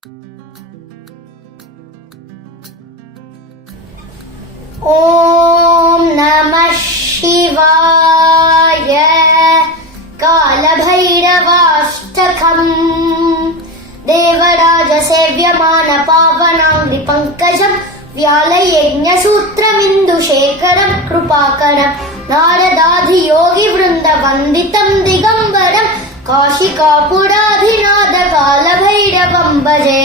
ॐ नमः शिवाय। कालभैरवाष्टकम् देवराजसेव्यमान पावनाङ्घ्रिपङ्कजम् व्यालयज्ञसूत्रमिन्दुशेखरम् कृपाकरम् नारदाधियोगिवृन्दवन्दितम् दिगम्बरम् काशिकापुराधिनाथ कालभैरवम् भजे।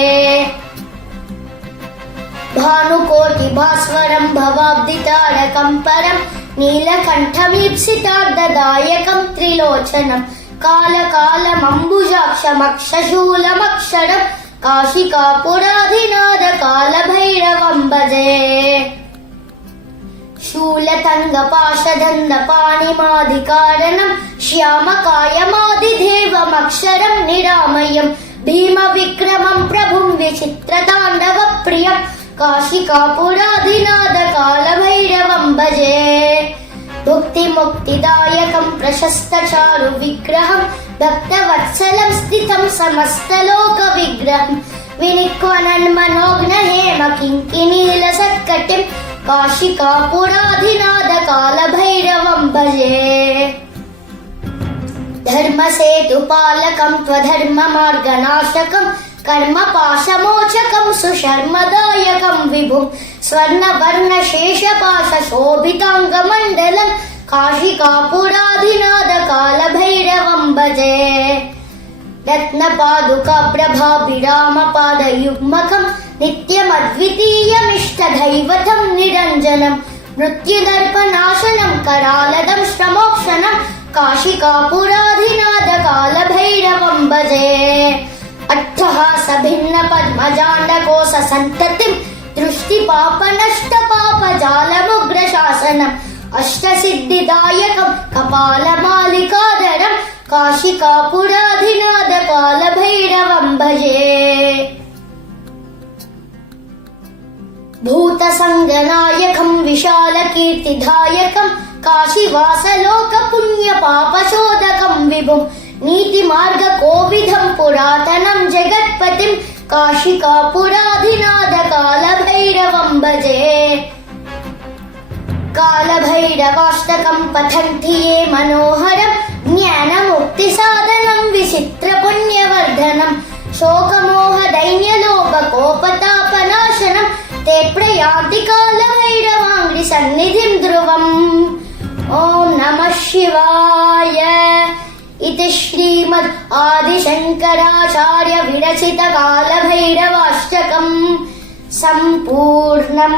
भानुकोटिभास्वरम् भवाब्दितारकम् परम् नीलकण्ठमीप्सितार्धदायकम् त्रिलोचनम् कालकालमम्बुजाक्षमक्षशूलमक्षरम् काशिकापुराधिनाथ कालभैरवम् भजे। शूलतङ्गपाशदण्डपाणिमादिकारणम् श्यामकायमादिदेवमक्षरम् निरामयम् भीमविक्रमम् प्रभुम् विचित्रताण्डवप्रियम् काशिकापुराधिनाथ कालभैरवम् भजे। भुक्तिमुक्तिदायकम् प्रशस्तचारु विग्रहम् भक्तवत्सलम् स्थितम् समस्तलोकविग्रहम् विनिक्वनन्मनोघ्नहेम किङ्किणीलसत्कटिम् काशिकापुराधिनाथ कालभैरवम् भजे। धर्मसेतुपालकम् त्वधर्ममार्गनाशकम् कर्मपाशमोचकम् सुशर्मदायकम् विभुम् स्वर्णवर्णशेषपाशशोभिताङ्गमण्डलम् काशिकापुराधिनाथ कालभैरवम् भजे। रत्नपादुकाप्रभाभिरामपादयुग्मकम् नित्यमद्वितीयमिष्टदैवतम् निरञ्जनम् मृत्युदर्पनाशनम् करालदम् श्रमोक्षणम् काशिकापुराधिनाथ कालभैरवम् भजे। अट्टहासभिन्न पद्मजाण्डकोशसन्ततिम् दृष्टिपापनष्टपापजालमुग्रशासनम् अष्टसिद्धिदायकम् कपालमालिकाधरम् काशिकापुराधिनाथ कालभैरवम् भजे। भूतसङ्गनायकम् विशालकीर्तिदायकम् काशीवासलोकपुण्यपापशोधकम् विभुम् नीतिमार्गकोविदम् पुरातनम् जगत्पतिम् काशिकापुराधिनाथ कालभैरवम् भजे। कालभैरवाष्टकम् पठन्ति ये मनोहरम् ज्ञानमुक्तिसाधनम् विचित्रपुण्यवर्धनम् शोकमोहदैन्यलोभकोपतापनाशनम् ते प्रयान्ति कालभैरवाङ्घ्रिसन्निधिम् ध्रुवम्। ॐ नमः शिवाय। इति श्रीमद् आदिशङ्कराचार्य विरचित कालभैरवाष्टकम् सम्पूर्णम्।